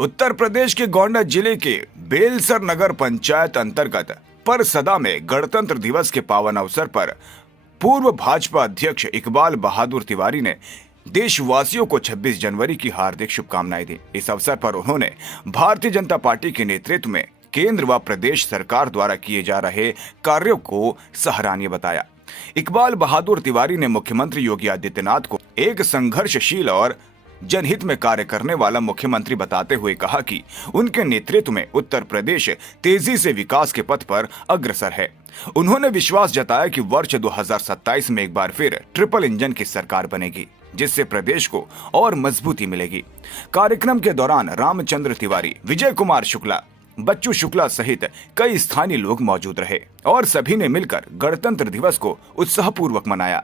उत्तर प्रदेश के गोंडा जिले के बेलसर नगर पंचायत अंतर्गत परसदा में गणतंत्र दिवस के पावन अवसर पर पूर्व भाजपा अध्यक्ष इकबाल बहादुर तिवारी ने देशवासियों को 26 जनवरी की हार्दिक शुभकामनाएं दी। इस अवसर पर उन्होंने भारतीय जनता पार्टी के नेतृत्व में केंद्र व प्रदेश सरकार द्वारा किए जा रहे कार्यों को सराहनीय बताया। इकबाल बहादुर तिवारी ने मुख्यमंत्री योगी आदित्यनाथ को एक संघर्षशील और जनहित में कार्य करने वाला मुख्यमंत्री बताते हुए कहा कि उनके नेतृत्व में उत्तर प्रदेश तेजी से विकास के पथ पर अग्रसर है। उन्होंने विश्वास जताया कि वर्ष 2027 में एक बार फिर ट्रिपल इंजन की सरकार बनेगी, जिससे प्रदेश को और मजबूती मिलेगी। कार्यक्रम के दौरान रामचंद्र तिवारी, विजय कुमार शुक्ला, बच्चू शुक्ला सहित कई स्थानीय लोग मौजूद रहे और सभी ने मिलकर गणतंत्र दिवस को उत्साहपूर्वक मनाया।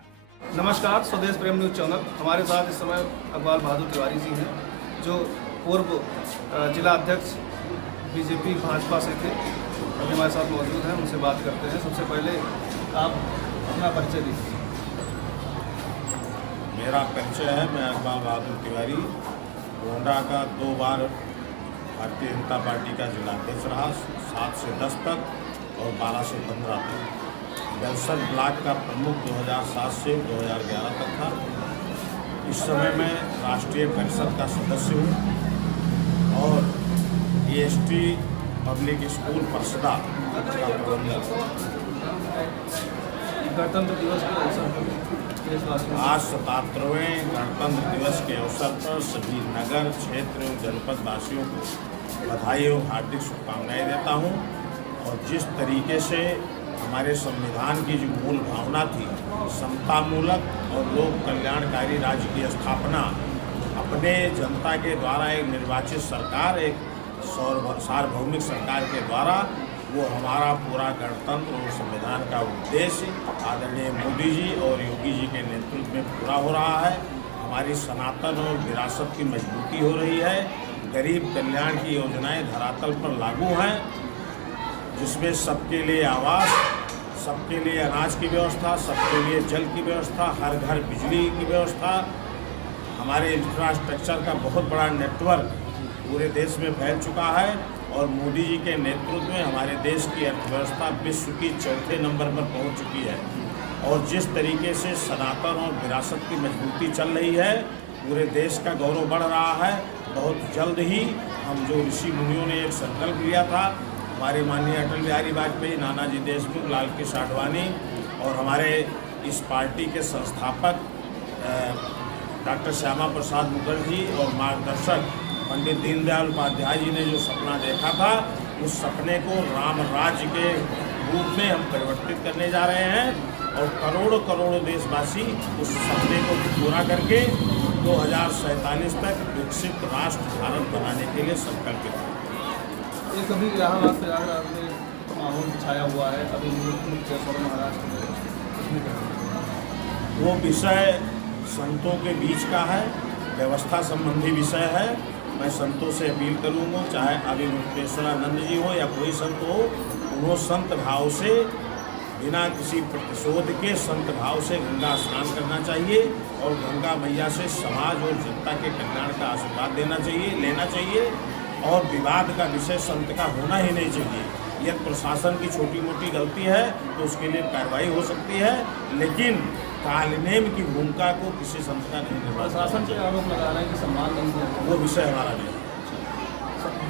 नमस्कार, स्वदेश प्रेम न्यूज चैनल। हमारे साथ इस समय इकबाल बहादुर तिवारी जी हैं, जो पूर्व जिला अध्यक्ष बीजेपी भाजपा से थे। अभी हमारे साथ मौजूद हैं, उनसे बात करते हैं। सबसे पहले आप अपना परिचय दीजिए। मेरा परिचय है, मैं इकबाल बहादुर तिवारी गोंडा का 2 बार भारतीय जनता पार्टी का जिला अध्यक्ष रहा, 7 से 10 तक और 12 से 15 तक। बेलसर ब्लॉक का प्रमुख 2007 से 2011 तक था। इस समय मैं राष्ट्रीय परिषद का सदस्य हूँ और EST पब्लिक स्कूल परसदा का प्रबंधक। गणतंत्र दिवस के अवसर पर आज 77वें गणतंत्र दिवस के अवसर पर सभी नगर, क्षेत्र एवं जनपद वासियों को बधाई एवं हार्दिक शुभकामनाएं देता हूं। और जिस तरीके से हमारे संविधान की जो मूल भावना थी, समतामूलक और लोक कल्याणकारी राज्य की स्थापना, अपने जनता के द्वारा एक निर्वाचित सरकार, एक सार्वभौमिक सरकार के द्वारा, वो हमारा पूरा गणतंत्र और संविधान का उद्देश्य आदरणीय मोदी जी और योगी जी के नेतृत्व में पूरा हो रहा है। हमारी सनातन और विरासत की मजबूती हो रही है। गरीब कल्याण की योजनाएं धरातल पर लागू हैं, जिसमें सबके लिए आवास, सबके लिए अनाज की व्यवस्था, सबके लिए जल की व्यवस्था, हर घर बिजली की व्यवस्था, हमारे इंफ्रास्ट्रक्चर का बहुत बड़ा नेटवर्क पूरे देश में फैल चुका है। और मोदी जी के नेतृत्व में हमारे देश की अर्थव्यवस्था विश्व की 4थे नंबर पर पहुंच चुकी है। और जिस तरीके से सनातन और विरासत की मजबूती चल रही है, पूरे देश का गौरव बढ़ रहा है। बहुत जल्द ही हम जो ऋषि मुनियों ने एक संकल्प लिया था, हमारे माननीय अटल बिहारी वाजपेयी, नानाजी देशमुख, लाल कृष्ण आडवाणी और हमारे इस पार्टी के संस्थापक डॉक्टर श्यामा प्रसाद मुखर्जी और मार्गदर्शक पंडित दीनदयाल उपाध्याय जी ने जो सपना देखा था, उस सपने को राम राज्य के रूप में हम परिवर्तित करने जा रहे हैं। और करोड़ों करोड़ों देशवासी उस सपने को पूरा करके 2047 तक विकसित राष्ट्र भारत बनाने के लिए संकल्पित है। ये कभी इलाहाबाद प्रयागराज में माहौल छाया हुआ है, अभी महाराष्ट्र में, उसमें क्या वो विषय संतों के बीच का है, व्यवस्था संबंधी विषय है। मैं संतों से अपील करूँगा, चाहे अभी मुक्तेश्वरानंद जी हो या कोई संत हो, उन्होंने संत भाव से, बिना किसी प्रतिशोध के संत भाव से गंगा स्नान करना चाहिए और गंगा मैया से समाज और जनता के कल्याण का आशीर्वाद लेना चाहिए। और विवाद का विषय संत का होना ही नहीं चाहिए। यदि प्रशासन की छोटी मोटी गलती है तो उसके लिए कार्रवाई हो सकती है, लेकिन कालनेम की भूमिका को किसी संत का नहीं निभा। प्रशासन पे आरोप लगा रहे हैं कि सम्मान नहीं दिया, वो विषय हमारा नहीं।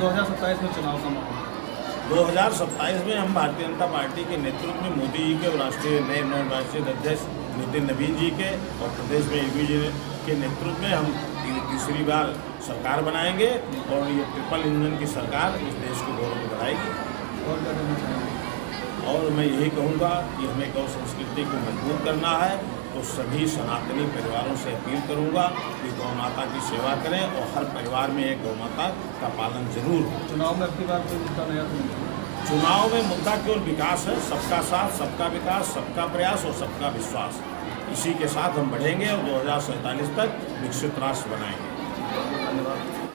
2027 में चुनाव का माहौल, 2027 में हम भारतीय जनता पार्टी के नेतृत्व में मोदी जी के और राष्ट्रीय नवनिर्वाचित अध्यक्ष नितिन नवीन जी के और प्रदेश में योगी जी के नेतृत्व में हम तीसरी बार सरकार बनाएंगे और ये ट्रिपल इंजन की सरकार इस देश को गौरव बढ़ाएगी। और क्या करना चाहिए? और मैं यही कहूँगा कि हमें गौ संस्कृति को मजबूत करना है, तो सभी सनातनी परिवारों से अपील करूँगा कि गौ माता की सेवा करें और हर परिवार में एक गौ माता का पालन जरूर हो। चुनाव में अपनी बार कोई मुद्दा नया तो नहीं? चुनाव में मुद्दा केवल विकास है, सबका साथ, सबका विकास, सबका प्रयास और सबका विश्वास। इसी के साथ हम बढ़ेंगे और 2047 तक विकसित राष्ट्र बनाएंगे। धन्यवाद।